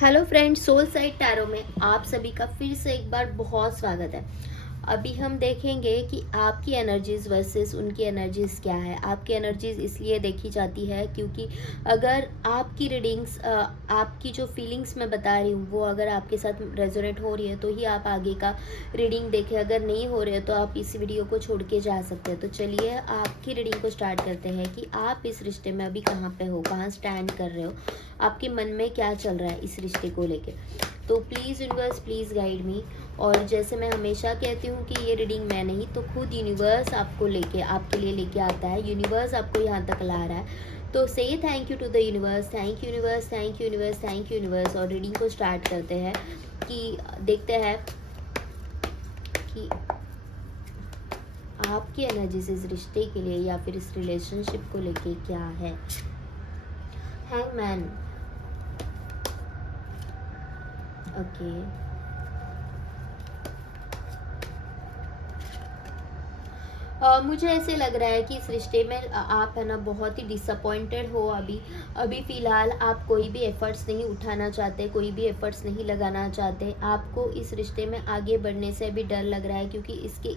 Hello friends, soul side tarot में आप सभी का फिर से एक बार बहुत स्वागत है। अभी हम देखेंगे कि आपकी एनर्जीज वर्सेस उनकी एनर्जीज क्या है। आपकी एनर्जीज इसलिए देखी जाती है क्योंकि अगर आपकी रीडिंग्स आपकी जो फीलिंग्स मैं बता रही हूँ वो अगर आपके साथ रेजोनेट हो रही है तो ही आप आगे का रीडिंग देखें। अगर नहीं हो रही है तो आप इस वीडियो को छोड़ के जा सकते हैं। तो चलिए आपकी रीडिंग को स्टार्ट करते हैं कि आप इस रिश्ते में अभी कहाँ पे हो, कहाँ स्टैंड कर रहे हो, आपके मन में क्या चल रहा है इस रिश्ते को लेके। तो please universe, please guide me. और जैसे मैं हमेशा कहती हूँ कि ये रीडिंग मैं नहीं तो खुद यूनिवर्स आपको लेके आपके लिए लेके आता है। यूनिवर्स आपको यहाँ तक ला रहा है। तो से thank you to the universe, thank you universe, thank you universe, thank you universe. और रीडिंग को स्टार्ट करते हैं कि देखते हैं कि आपकी एनर्जीज इस रिश्ते के लिए या फिर इस रिलेशनशिप को लेके क्या है। Hangman, okay. मुझे ऐसे लग रहा है कि इस रिश्ते में आप है ना बहुत ही डिसअपॉइंटेड हो। अभी फ़िलहाल आप कोई भी एफ़र्ट्स नहीं उठाना चाहते, कोई भी एफ़र्ट्स नहीं लगाना चाहते। आपको इस रिश्ते में आगे बढ़ने से भी डर लग रहा है क्योंकि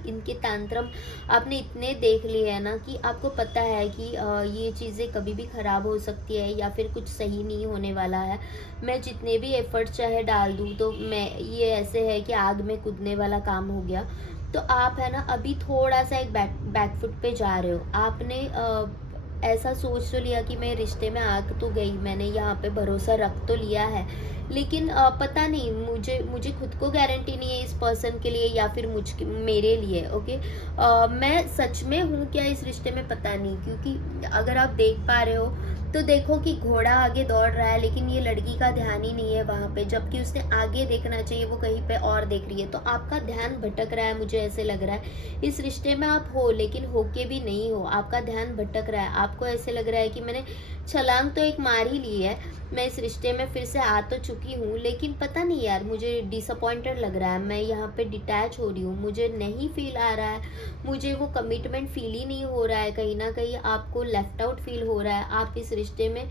इनके तांत्रम आपने इतने देख लिए हैं ना कि आपको पता है कि ये चीज़ें कभी भी ख़राब हो सकती है या फिर कुछ सही नहीं होने वाला है। मैं जितने भी एफ़र्ट्स चाहे डाल दूँ तो मैं ये ऐसे है कि आग में कूदने वाला काम हो गया। तो आप है ना अभी थोड़ा सा एक बैकफुट पे जा रहे हो। आपने ऐसा सोच तो लिया कि मैं रिश्ते में आ तो गई, मैंने यहाँ पे भरोसा रख तो लिया है, लेकिन पता नहीं, मुझे खुद को गारंटी नहीं है इस पर्सन के लिए या फिर मेरे लिए। ओके, मैं सच में हूँ क्या इस रिश्ते में पता नहीं। क्योंकि अगर आप देख पा रहे हो तो देखो कि घोड़ा आगे दौड़ रहा है लेकिन ये लड़की का ध्यान ही नहीं है वहाँ पे, जबकि उसने आगे देखना चाहिए, वो कहीं पे और देख रही है। तो आपका ध्यान भटक रहा है, मुझे ऐसे लग रहा है। इस रिश्ते में आप हो लेकिन होके भी नहीं हो, आपका ध्यान भटक रहा है। आपको ऐसे लग रहा है कि मैंने छलांग तो एक मार ही ली है, मैं इस रिश्ते में फिर से आ तो चुकी हूँ, लेकिन पता नहीं यार, मुझे डिसअपॉइंटेड लग रहा है। मैं यहाँ पे डिटैच हो रही हूँ, मुझे नहीं फील आ रहा है, मुझे वो कमिटमेंट फील ही नहीं हो रहा है। कहीं ना कहीं आपको लेफ्ट आउट फील हो रहा है। आप इस रिश्ते में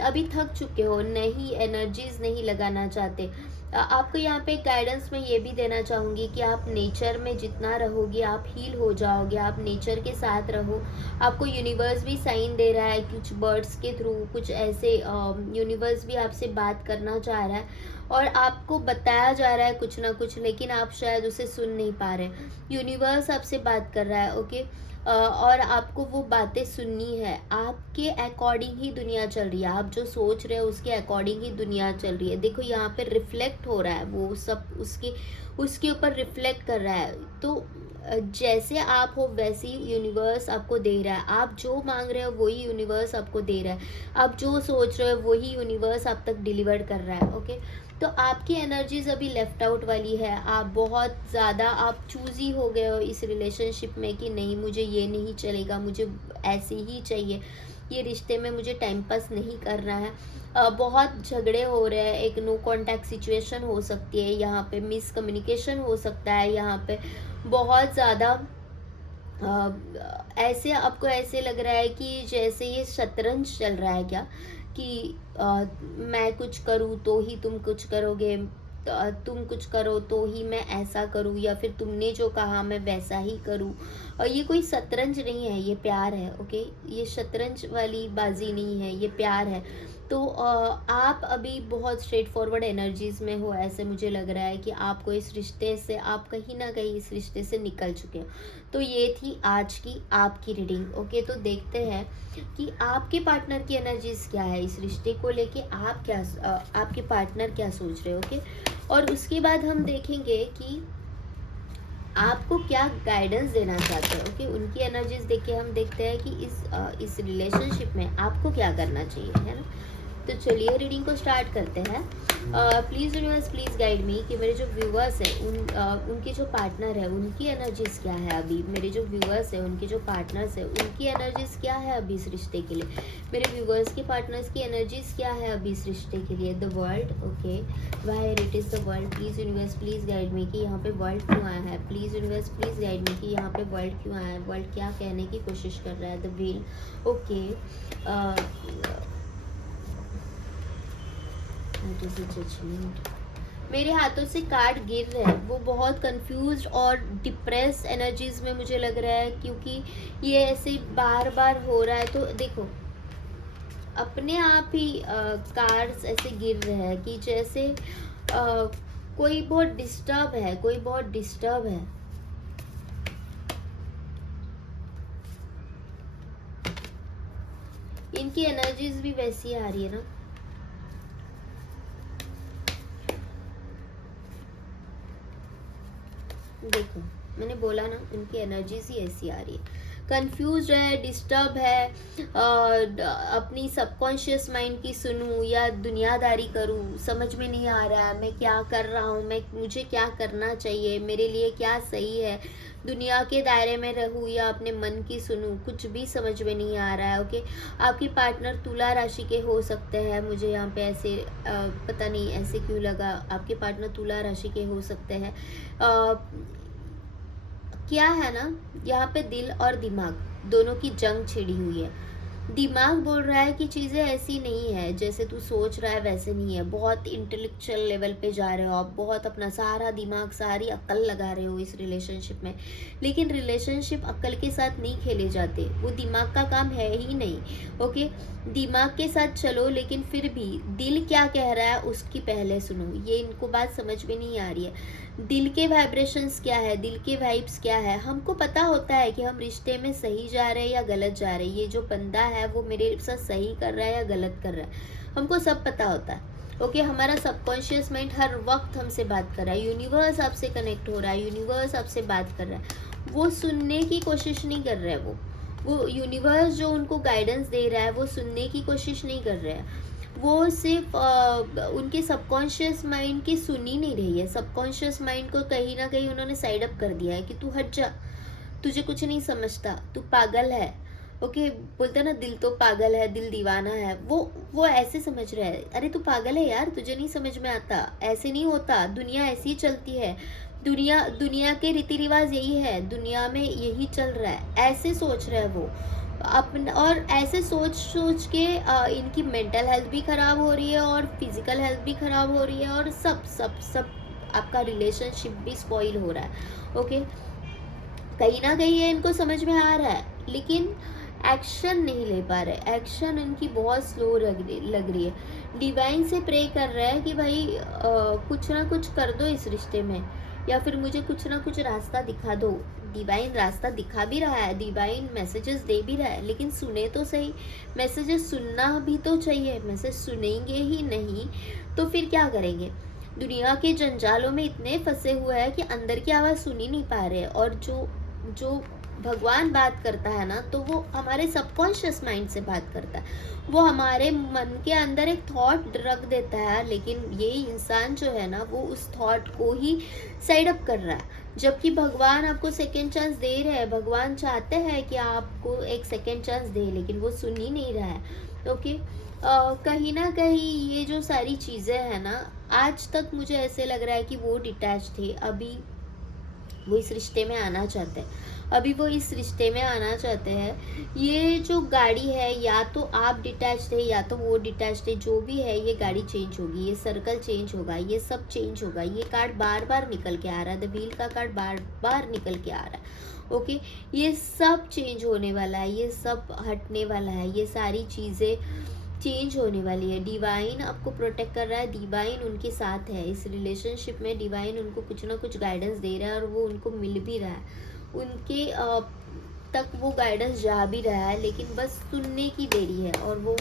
अभी थक चुके हो, नहीं एनर्जीज नहीं लगाना चाहते। आपको यहाँ पे गाइडेंस में ये भी देना चाहूँगी कि आप नेचर में जितना रहोगे आप हील हो जाओगे। आप नेचर के साथ रहो। आपको यूनिवर्स भी साइन दे रहा है, कुछ बर्ड्स के थ्रू, कुछ ऐसे यूनिवर्स भी आपसे बात करना चाह रहा है और आपको बताया जा रहा है कुछ ना कुछ, लेकिन आप शायद उसे सुन नहीं पा रहे। यूनिवर्स आपसे बात कर रहा है, ओके। और आपको वो बातें सुननी है। आपके अकॉर्डिंग ही दुनिया चल रही है, आप जो सोच रहे हो उसके अकॉर्डिंग ही दुनिया चल रही है। देखो यहाँ पे रिफ्लेक्ट हो रहा है, वो सब उसके ऊपर रिफ्लेक्ट कर रहा है। तो जैसे आप हो वैसे ही यूनिवर्स आपको दे रहा है। आप जो मांग रहे हो वही यूनिवर्स आपको दे रहा है। आप जो सोच रहे हो वही यूनिवर्स आप तक डिलीवर कर रहा है, ओके। तो आपकी एनर्जीज अभी लेफ्ट आउट वाली है। आप बहुत ज़्यादा आप चूज़ी हो गए हो इस रिलेशनशिप में कि नहीं, मुझे ये नहीं चलेगा, मुझे ऐसे ही चाहिए, ये रिश्ते में मुझे टाइम पास नहीं करना है। बहुत झगड़े हो रहे हैं, एक नो कांटेक्ट सिचुएशन हो सकती है, यहाँ पे मिसकम्युनिकेशन हो सकता है, यहाँ पे बहुत ज़्यादा ऐसे आपको ऐसे लग रहा है कि जैसे ये शतरंज चल रहा है क्या, कि मैं कुछ करूँ तो ही तुम कुछ करोगे, तुम कुछ करो तो ही मैं ऐसा करूँ, या फिर तुमने जो कहा मैं वैसा ही करूँ। और ये कोई शतरंज नहीं है, ये प्यार है, ओके। ये शतरंज वाली बाजी नहीं है, ये प्यार है। तो आप अभी बहुत स्ट्रेट फॉरवर्ड एनर्जीज में हो, ऐसे मुझे लग रहा है कि आपको इस रिश्ते से, आप कहीं ना कहीं इस रिश्ते से निकल चुके हो। तो ये थी आज की आपकी रीडिंग, ओके। तो देखते हैं कि आपके पार्टनर की एनर्जीज क्या है इस रिश्ते को लेके, आप क्या आपके पार्टनर क्या सोच रहे हो, ओके। और उसके बाद हम देखेंगे कि आपको क्या गाइडेंस देना चाहते हैं, ओके। उनकी एनर्जीज देख के हम देखते हैं कि इस रिलेशनशिप में आपको क्या करना चाहिए, है ना। तो चलिए रीडिंग को स्टार्ट करते हैं। Please universe, please guide me कि मेरे जो व्यूअर्स हैं उनके जो पार्टनर है उनकी एनर्जीज क्या है अभी। मेरे जो व्यूअर्स हैं उनके जो पार्टनर्स हैं उनकी एनर्जीज क्या है अभी इस रिश्ते के लिए। मेरे व्यूअर्स के पार्टनर्स की एनर्जीज क्या है अभी इस रिश्ते के लिए। The world, okay. Why it is the world. Please universe, please guide me कि यहाँ पे वर्ल्ड क्यों आया है। Please universe, please guide me कि यहाँ पे वर्ल्ड क्यों आया है, वर्ल्ड क्या कहने की कोशिश कर रहा है। The wheel, okay. What is judgment? मेरे हाथों से कार्ड गिर रहे हैं, वो बहुत कंफ्यूज्ड और डिप्रेस एनर्जीज में मुझे लग रहा है, क्योंकि ये ऐसे बार बार हो रहा है। तो देखो, अपने आप ही कार्ड्स ऐसे गिर रहे हैं कि जैसे कोई बहुत डिस्टर्ब है, कोई बहुत डिस्टर्ब है। इनकी एनर्जीज भी वैसी आ रही है ना। देखो, मैंने बोला ना, उनकी एनर्जीज ही ऐसी आ रही है। कंफ्यूज है, डिस्टर्ब है, अपनी सबकॉन्शियस माइंड की सुनूं या दुनियादारी करूं, समझ में नहीं आ रहा है मैं क्या कर रहा हूं, मुझे क्या करना चाहिए, मेरे लिए क्या सही है, दुनिया के दायरे में रहूं या अपने मन की सुनूं, कुछ भी समझ में नहीं आ रहा है। ओके, आपके पार्टनर तुला राशि के हो सकते हैं। मुझे यहाँ पे ऐसे पता नहीं ऐसे क्यों लगा, आपके पार्टनर तुला राशि के हो सकते हैं। क्या है ना, यहाँ पे दिल और दिमाग दोनों की जंग छिड़ी हुई है। दिमाग बोल रहा है कि चीज़ें ऐसी नहीं है, जैसे तू सोच रहा है वैसे नहीं है। बहुत इंटेलेक्चुअल लेवल पे जा रहे हो आप, बहुत अपना सारा दिमाग, सारी अक्ल लगा रहे हो इस रिलेशनशिप में, लेकिन रिलेशनशिप अक्ल के साथ नहीं खेले जाते, वो दिमाग का काम है ही नहीं। ओके, दिमाग के साथ चलो, लेकिन फिर भी दिल क्या कह रहा है उसकी पहले सुनो। ये इनको बात समझ में नहीं आ रही है। दिल के वाइब्रेशंस क्या है, दिल के वाइब्स क्या है। हमको पता होता है कि हम रिश्ते में सही जा रहे हैं या गलत जा रहे हैं, ये जो बंदा है वो मेरे साथ सही कर रहा है या गलत कर रहा है, हमको सब पता होता है। ओके, हमारा सबकॉन्शियस माइंड हर वक्त हमसे बात कर रहा है, यूनिवर्स आपसे कनेक्ट हो रहा है, यूनिवर्स आपसे बात कर रहा है। वो सुनने की कोशिश नहीं कर रहा है, वो यूनिवर्स जो उनको गाइडेंस दे रहा है वो सुनने की कोशिश नहीं कर रहा है। वो सिर्फ उनके सबकॉन्शियस माइंड की सुन ही नहीं रही है। सबकॉन्शियस माइंड को कहीं ना कहीं उन्होंने साइड अप कर दिया है कि तू हट जा, तुझे कुछ नहीं समझता, तू पागल है। ओके, बोलते हैं ना, दिल तो पागल है, दिल दीवाना है। वो ऐसे समझ रहा है, अरे तू पागल है यार, तुझे नहीं समझ में आता, ऐसे नहीं होता, दुनिया ऐसी ही चलती है, दुनिया के रीति रिवाज यही है, दुनिया में यही चल रहा है, ऐसे सोच रहा है वो अपन। और ऐसे सोच सोच के इनकी मेंटल हेल्थ भी खराब हो रही है और फिजिकल हेल्थ भी खराब हो रही है, और सब सब सब आपका रिलेशनशिप भी स्पॉइल हो रहा है। ओके, कहीं ना कहीं ये इनको समझ में आ रहा है, लेकिन एक्शन नहीं ले पा रहे। एक्शन इनकी बहुत स्लो लग रही है। डिवाइन से प्रे कर रहा है कि भाई कुछ ना कुछ कर दो इस रिश्ते में, या फिर मुझे कुछ ना कुछ रास्ता दिखा दो। डिवाइन रास्ता दिखा भी रहा है, डिवाइन मैसेजेस दे भी रहा है, लेकिन सुने तो सही। मैसेजेस सुनना भी तो चाहिए, मैसेज सुनेंगे ही नहीं तो फिर क्या करेंगे। दुनिया के जंजालों में इतने फंसे हुए हैं कि अंदर की आवाज़ सुन ही नहीं पा रहे। और जो जो भगवान बात करता है ना, तो वो हमारे सबकॉन्शियस माइंड से बात करता है, वो हमारे मन के अंदर एक थॉट रख देता है, लेकिन ये इंसान जो है ना, वो उस थॉट को ही साइड अप कर रहा है। जबकि भगवान आपको सेकेंड चांस दे रहे हैं, भगवान चाहते हैं कि आपको एक सेकेंड चांस दे, लेकिन वो सुन ही नहीं रहा है। ओके, कहीं ना कहीं ये जो सारी चीज़ें हैं ना, आज तक मुझे ऐसे लग रहा है कि वो डिटैच थे, अभी वो इस रिश्ते में आना चाहते हैं, अभी वो इस रिश्ते में आना चाहते हैं। ये जो गाड़ी है, या तो आप डिटैच थे या तो वो डिटैच थे, जो भी है ये गाड़ी चेंज होगी, ये सर्कल चेंज होगा, ये सब चेंज होगा। ये कार्ड बार बार निकल के आ रहा है, द व्हील का कार्ड बार बार निकल के आ रहा है। ओके, ये सब चेंज होने वाला है, ये सब हटने वाला है, ये सारी चीज़ें चेंज होने वाली है। डिवाइन आपको प्रोटेक्ट कर रहा है, डिवाइन उनके साथ है इस रिलेशनशिप में, डिवाइन उनको कुछ ना कुछ गाइडेंस दे रहा है और वो उनको मिल भी रहा है, उनके तक वो गाइडेंस जा भी रहा है, लेकिन बस सुनने की देरी है। और वो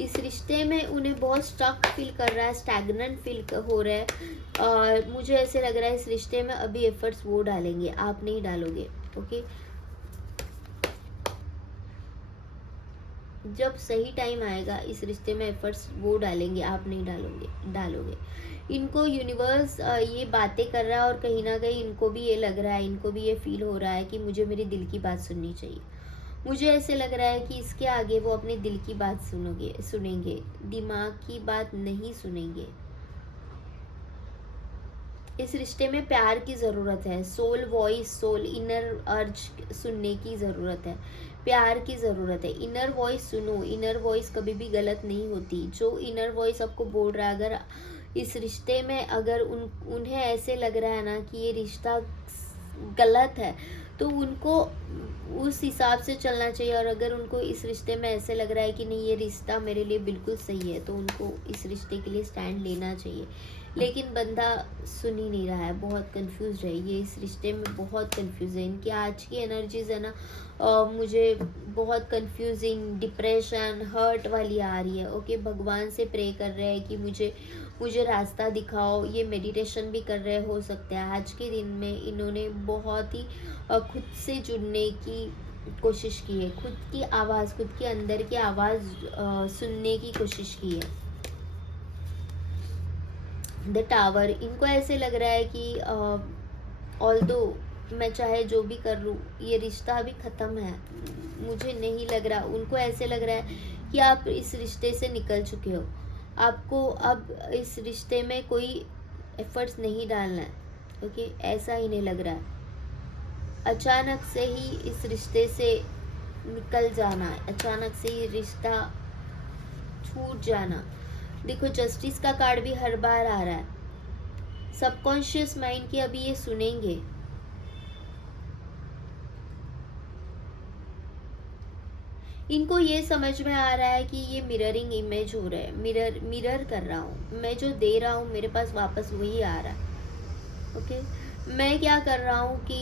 इस रिश्ते में उन्हें बहुत स्टक फील कर रहा है, स्टैग्नेंट फील हो रहा है। और मुझे ऐसे लग रहा है इस रिश्ते में अभी एफर्ट्स वो डालेंगे, आप नहीं डालोगे। ओके, जब सही टाइम आएगा इस रिश्ते में एफर्ट्स वो डालेंगे, आप नहीं डालोगे। इनको यूनिवर्स ये बातें कर रहा है, और कहीं ना कहीं इनको भी ये लग रहा है, इनको भी ये फील हो रहा है कि मुझे मेरे दिल की बात सुननी चाहिए। मुझे ऐसे लग रहा है कि इसके आगे वो अपने दिल की बात सुनेंगे, दिमाग की बात नहीं सुनेंगे। इस रिश्ते में प्यार की ज़रूरत है, सोल वॉइस, सोल इनर अर्ज सुनने की ज़रूरत है, प्यार की ज़रूरत है। इनर वॉइस सुनो, इनर वॉइस कभी भी गलत नहीं होती। जो इनर वॉइस आपको बोल रहा है, अगर इस रिश्ते में अगर उन्हें ऐसे लग रहा है ना कि ये रिश्ता गलत है, तो उनको उस हिसाब से चलना चाहिए। और अगर उनको इस रिश्ते में ऐसे लग रहा है कि नहीं, ये रिश्ता मेरे लिए बिल्कुल सही है, तो उनको इस रिश्ते के लिए स्टैंड लेना चाहिए। लेकिन बंदा सुन ही नहीं रहा है, बहुत कंफ्यूज है, ये इस रिश्ते में बहुत कंफ्यूज है। इनकी आज की एनर्जीज है ना, मुझे बहुत कंफ्यूजिंग, डिप्रेशन, हर्ट वाली आ रही है। ओके, भगवान से प्रे कर रहे हैं कि मुझे रास्ता दिखाओ। ये मेडिटेशन भी कर रहे हो सकते हैं। आज के दिन में इन्होंने बहुत ही खुद से जुड़ने की कोशिश की है, खुद की आवाज़, खुद के अंदर की आवाज़ सुनने की कोशिश की है। द टावर, इनको ऐसे लग रहा है कि ऑल्दो मैं चाहे जो भी कर लूँ, ये रिश्ता अभी ख़त्म है, मुझे नहीं लग रहा। उनको ऐसे लग रहा है कि आप इस रिश्ते से निकल चुके हो, आपको अब इस रिश्ते में कोई एफर्ट्स नहीं डालना है। ओके, ऐसा इन्हें लग रहा है। अचानक से ही इस रिश्ते से निकल जाना है, अचानक से ही रिश्ता छूट जाना। देखो, जस्टिस का कार्ड भी हर बार आ रहा है। सबकॉन्शियस माइंड की अभी ये सुनेंगे। इनको ये समझ में आ रहा है कि ये मिररिंग इमेज हो रहा है, मिरर कर रहा हूँ मैं, जो दे रहा हूँ मेरे पास वापस वही आ रहा है। ओके, मैं क्या कर रहा हूँ कि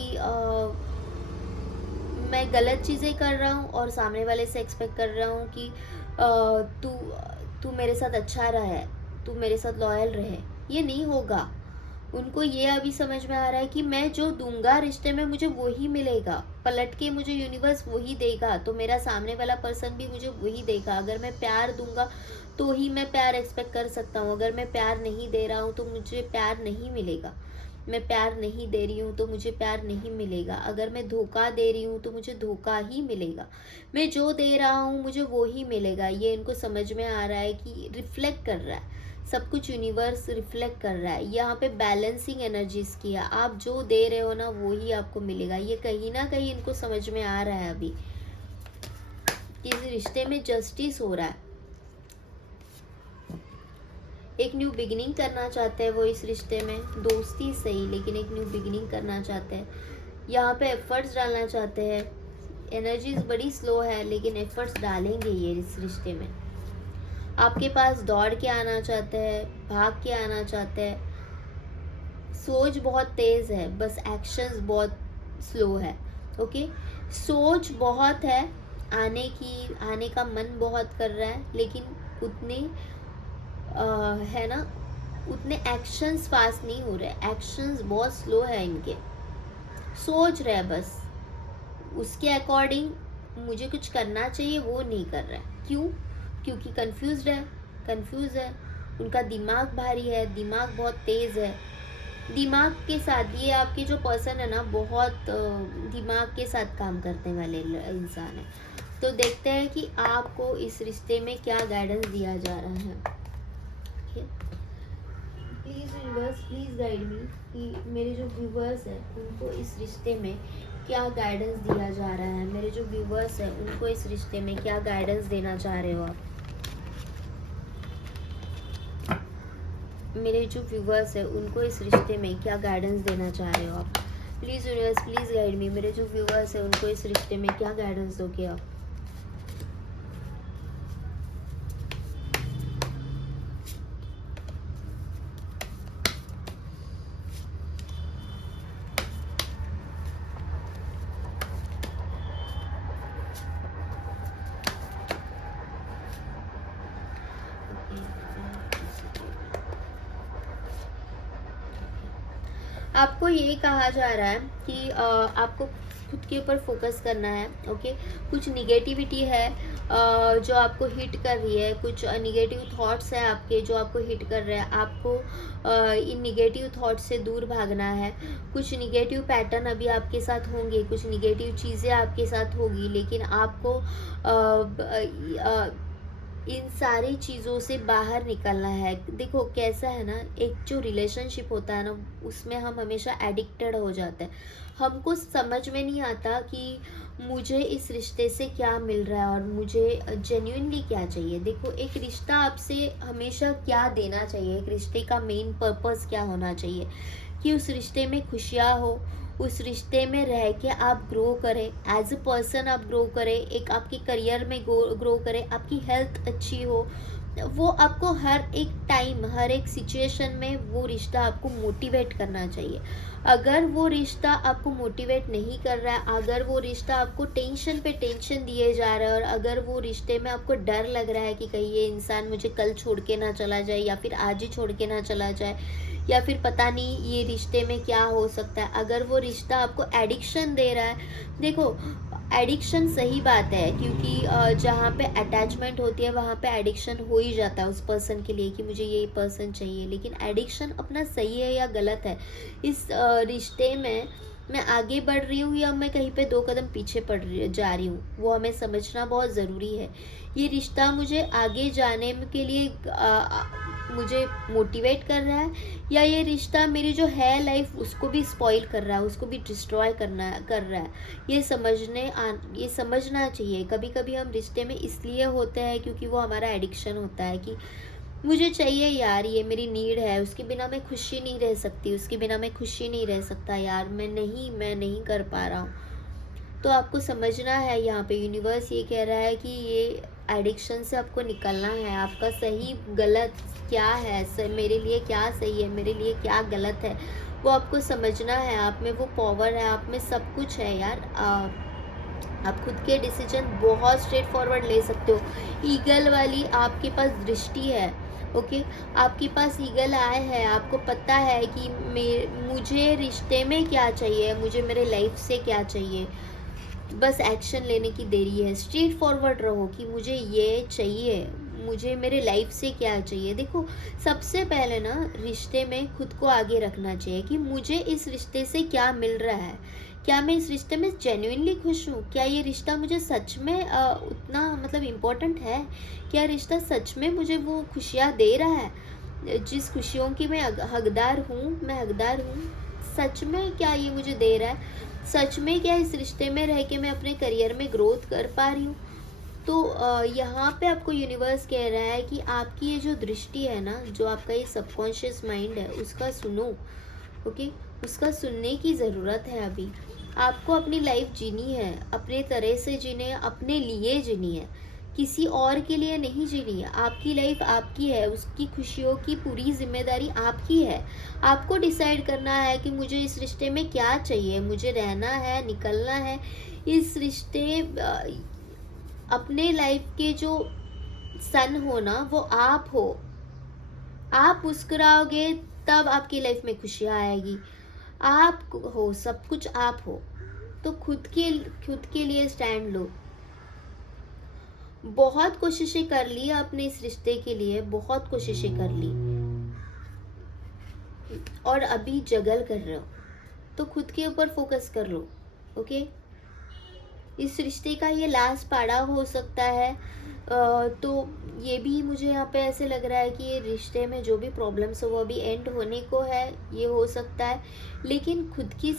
मैं गलत चीज़ें कर रहा हूँ और सामने वाले से एक्सपेक्ट कर रहा हूँ कि तू तू मेरे साथ अच्छा रहे, तू मेरे साथ लॉयल रहे। ये नहीं होगा। उनको ये अभी समझ में आ रहा है कि मैं जो दूंगा रिश्ते में, मुझे वही मिलेगा, पलट के मुझे यूनिवर्स वही देगा, तो मेरा सामने वाला पर्सन भी मुझे वही देगा। अगर मैं प्यार दूंगा तो ही मैं प्यार एक्सपेक्ट कर सकता हूँ। अगर मैं प्यार नहीं दे रहा हूँ तो मुझे प्यार नहीं मिलेगा। मैं प्यार नहीं दे रही हूँ तो मुझे प्यार नहीं मिलेगा। अगर मैं धोखा दे रही हूँ तो मुझे धोखा ही मिलेगा। मैं जो दे रहा हूँ मुझे वो ही मिलेगा। ये इनको समझ में आ रहा है कि रिफ्लेक्ट कर रहा है, सब कुछ यूनिवर्स रिफ्लेक्ट कर रहा है। यहाँ पे बैलेंसिंग एनर्जीज की है, आप जो दे रहे हो ना वो ही आपको मिलेगा। ये कहीं ना कहीं इनको समझ में आ रहा है अभी कि इस रिश्ते में जस्टिस हो रहा है। एक न्यू बिगिनिंग करना चाहते हैं वो इस रिश्ते में, दोस्ती सही लेकिन एक न्यू बिगिनिंग करना चाहते हैं। यहाँ पे एफर्ट्स डालना चाहते हैं। एनर्जीज बड़ी स्लो है लेकिन एफर्ट्स डालेंगे ये इस रिश्ते में। आपके पास दौड़ के आना चाहते हैं, भाग के आना चाहते हैं। सोच बहुत तेज है, बस एक्शंस बहुत स्लो है। ओके, सोच बहुत है, आने का मन बहुत कर रहा है, लेकिन उतने है ना, उतने एक्शंस फास्ट नहीं हो रहे। एक्शंस बहुत स्लो है इनके। सोच रहे बस उसके अकॉर्डिंग मुझे कुछ करना चाहिए, वो नहीं कर रहा है। क्यों? क्योंकि कंफ्यूज है। उनका दिमाग भारी है, दिमाग बहुत तेज है। दिमाग के साथ, ये आपके जो पर्सन है ना, बहुत दिमाग के साथ काम करने वाले इंसान है। तो देखते हैं कि आपको इस रिश्ते में क्या गाइडेंस दिया जा रहा है। Please universe, please guide me कि मेरे जो व्यूवर्स हैं उनको इस रिश्ते में क्या गाइडेंस दिया जा रहा है। मेरे जो व्यूवर्स हैं उनको इस रिश्ते में क्या गाइडेंस देना चाह रहे हो आप। मेरे जो व्यूवर्स हैं उनको इस रिश्ते में क्या गाइडेंस देना चाह रहे हो आप। Please universe, please guide me, मेरे जो व्यूवर्स हैं उनको इस रिश्ते में क्या गाइडेंस दोगे आप। आपको ये कहा जा रहा है कि आपको खुद के ऊपर फोकस करना है। ओके, कुछ निगेटिविटी है जो आपको हिट कर रही है, कुछ निगेटिव थॉट्स हैं आपके जो आपको हिट कर रहे हैं। आपको इन निगेटिव थॉट्स से दूर भागना है। कुछ निगेटिव पैटर्न अभी आपके साथ होंगे, कुछ निगेटिव चीज़ें आपके साथ होगी, लेकिन आपको इन सारी चीज़ों से बाहर निकलना है। देखो कैसा है ना, एक जो रिलेशनशिप होता है ना, उसमें हम हमेशा एडिक्टेड हो जाते हैं। हमको समझ में नहीं आता कि मुझे इस रिश्ते से क्या मिल रहा है और मुझे जेन्युइनली क्या चाहिए। देखो एक रिश्ता आपसे हमेशा क्या देना चाहिए, एक रिश्ते का मेन पर्पस क्या होना चाहिए कि उस रिश्ते में खुशियाँ हो, उस रिश्ते में रह के आप ग्रो करें, एज अ पर्सन आप ग्रो करें, एक आपके करियर में ग्रो करें, आपकी हेल्थ अच्छी हो। वो आपको हर एक टाइम, हर एक सिचुएशन में वो रिश्ता आपको मोटिवेट करना चाहिए। अगर वो रिश्ता आपको मोटिवेट नहीं कर रहा है, अगर वो रिश्ता आपको टेंशन पे टेंशन दिए जा रहा है, और अगर वो रिश्ते में आपको डर लग रहा है कि कहीं ये इंसान मुझे कल छोड़ के ना चला जाए, या फिर आज ही छोड़ के ना चला जाए, या फिर पता नहीं ये रिश्ते में क्या हो सकता है, अगर वो रिश्ता आपको एडिक्शन दे रहा है। देखो एडिक्शन सही बात है, क्योंकि जहाँ पे अटैचमेंट होती है वहाँ पे एडिक्शन हो ही जाता है उस पर्सन के लिए कि मुझे ये पर्सन चाहिए। लेकिन एडिक्शन अपना सही है या गलत है, इस रिश्ते में मैं आगे बढ़ रही हूँ या मैं कहीं पे 2 कदम पीछे जा रही हूँ, वो हमें समझना बहुत ज़रूरी है। ये रिश्ता मुझे आगे जाने के लिए मुझे मोटिवेट कर रहा है, या ये रिश्ता मेरी जो है लाइफ उसको भी स्पॉइल कर रहा है, उसको भी डिस्ट्रॉय कर रहा है। ये समझना चाहिए। कभी कभी हम रिश्ते में इसलिए होते हैं क्योंकि वो हमारा एडिक्शन होता है कि मुझे चाहिए यार, ये मेरी नीड है, उसके बिना मैं खुशी नहीं रह सकती, उसके बिना मैं खुशी नहीं रह सकता यार, मैं नहीं कर पा रहा हूँ। तो आपको समझना है, यहाँ पे यूनिवर्स ये कह रहा है कि ये एडिक्शन से आपको निकलना है। आपका सही गलत क्या है, मेरे लिए क्या सही है, मेरे लिए क्या गलत है, वो आपको समझना है। आप में वो पावर है, आप में सब कुछ है यार। आप खुद के डिसीजन बहुत स्ट्रेट फॉरवर्ड ले सकते हो। ईगल वाली आपके पास दृष्टि है, ओके। आपके पास ईगल आए है, आपको पता है कि मुझे रिश्ते में क्या चाहिए, मुझे मेरे लाइफ से क्या चाहिए। बस एक्शन लेने की देरी है। स्ट्रेट फॉरवर्ड रहो कि मुझे ये चाहिए, मुझे मेरे लाइफ से क्या चाहिए। देखो सबसे पहले ना रिश्ते में खुद को आगे रखना चाहिए कि मुझे इस रिश्ते से क्या मिल रहा है, क्या मैं इस रिश्ते में जेन्युइनली खुश हूँ, क्या ये रिश्ता मुझे सच में उतना मतलब इम्पोर्टेंट है, क्या रिश्ता सच में मुझे वो खुशियाँ दे रहा है जिस खुशियों की मैं हकदार हूँ। सच में क्या ये मुझे दे रहा है, सच में क्या इस रिश्ते में रह के मैं अपने करियर में ग्रोथ कर पा रही हूँ। तो यहाँ पे आपको यूनिवर्स कह रहा है कि आपकी ये जो दृष्टि है ना, जो आपका ये सबकॉन्शियस माइंड है, उसका सुनो, ओके। उसका सुनने की ज़रूरत है अभी। आपको अपनी लाइफ जीनी है, अपने तरह से जीने, अपने लिए जीनी है, किसी और के लिए नहीं जीनी है। आपकी लाइफ आपकी है, उसकी खुशियों की पूरी जिम्मेदारी आपकी है। आपको डिसाइड करना है कि मुझे इस रिश्ते में क्या चाहिए, मुझे रहना है, निकलना है इस रिश्ते अपने लाइफ के जो सन हो ना, वो आप हो। आप मुस्कुराओगे तब आपकी लाइफ में खुशियाँ आएगी। आप हो, सब कुछ आप हो। तो खुद के लिए स्टैंड लो। बहुत कोशिशें कर ली आपने इस रिश्ते के लिए, बहुत कोशिशें कर ली, और अभी जगल कर रहे हो, तो खुद के ऊपर फोकस कर लो, ओके। इस रिश्ते का ये लास्ट पाड़ा हो सकता है। तो ये भी मुझे यहाँ पे ऐसे लग रहा है कि ये रिश्ते में जो भी प्रॉब्लम्स हो वो अभी एंड होने को है, ये हो सकता है। लेकिन खुद के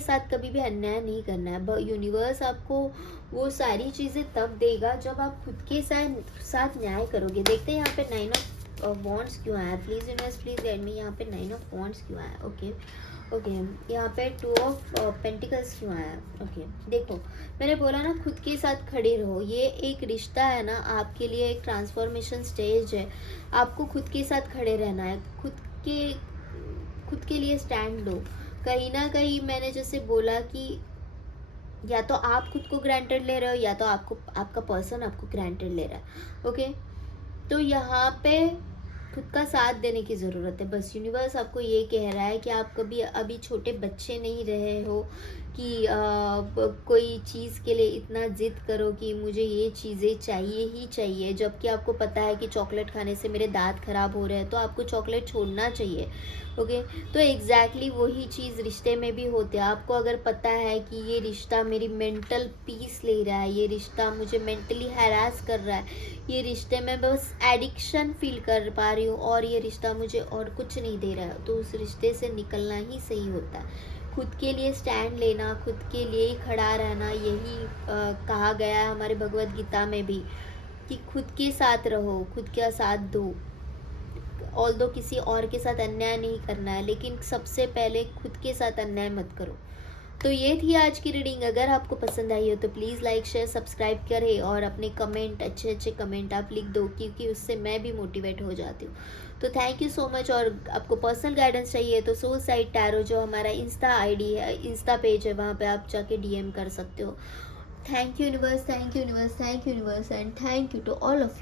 साथ कभी भी अन्याय नहीं करना है। यूनिवर्स आपको वो सारी चीज़ें तब देगा जब आप खुद के साथ न्याय करोगे। देखते हैं यहाँ पे 9 ऑफ वॉन्ड्स क्यों आया, please universe please guide me. यहाँ पे 9 ऑफ वॉन्ड्स क्यों आया, ओके। ओके यहाँ पे 2 ऑफ पेंटिकल्स क्यों आया, ओके। देखो मैंने बोला ना, खुद के साथ खड़े रहो। ये एक रिश्ता है ना, आपके लिए एक ट्रांसफॉर्मेशन स्टेज है। आपको खुद के साथ खड़े रहना है, खुद के लिए स्टैंड लो। कहीं ना कहीं मैंने जैसे बोला कि या तो आप खुद को ग्रांटेड ले रहे हो, या तो आपका पर्सन आपको ग्रांटेड ले रहा है, ओके। तो यहाँ पे खुद का साथ देने की ज़रूरत है। बस यूनिवर्स आपको ये कह रहा है कि आप कभी अभी छोटे बच्चे नहीं रहे हो कि कोई चीज़ के लिए इतना ज़िद करो कि मुझे ये चीज़ें चाहिए ही चाहिए, जबकि आपको पता है कि चॉकलेट खाने से मेरे दाँत खराब हो रहे हैं, तो आपको चॉकलेट छोड़ना चाहिए। ओके, तो एग्जैक्टली वही चीज़ रिश्ते में भी होते हैं। आपको अगर पता है कि ये रिश्ता मेरी मेंटल पीस ले रहा है, ये रिश्ता मुझे मेंटली हैरास कर रहा है, ये रिश्ते में बस एडिक्शन फील कर पा रही हूँ और ये रिश्ता मुझे और कुछ नहीं दे रहा है, तो उस रिश्ते से निकलना ही सही होता है। खुद के लिए स्टैंड लेना, खुद के लिए ही खड़ा रहना, यही कहा गया है हमारे भगवत गीता में भी, कि खुद के साथ रहो, खुद का साथ दो। ऑल्दो किसी और के साथ अन्याय नहीं करना है, लेकिन सबसे पहले खुद के साथ अन्याय मत करो। तो ये थी आज की रीडिंग। अगर आपको पसंद आई हो तो प्लीज़ लाइक शेयर सब्सक्राइब करें और अपने कमेंट, अच्छे अच्छे कमेंट आप लिख दो, क्योंकि उससे मैं भी मोटिवेट हो जाती हूँ। तो थैंक यू सो मच। और आपको पर्सनल गाइडेंस चाहिए तो सोल साइड टैरो, जो हमारा इंस्टा आईडी है, इंस्टा पेज है, वहाँ पे आप जाके डीएम कर सकते हो। Thank you universe, thank you universe, thank you universe, and thank you to all of you.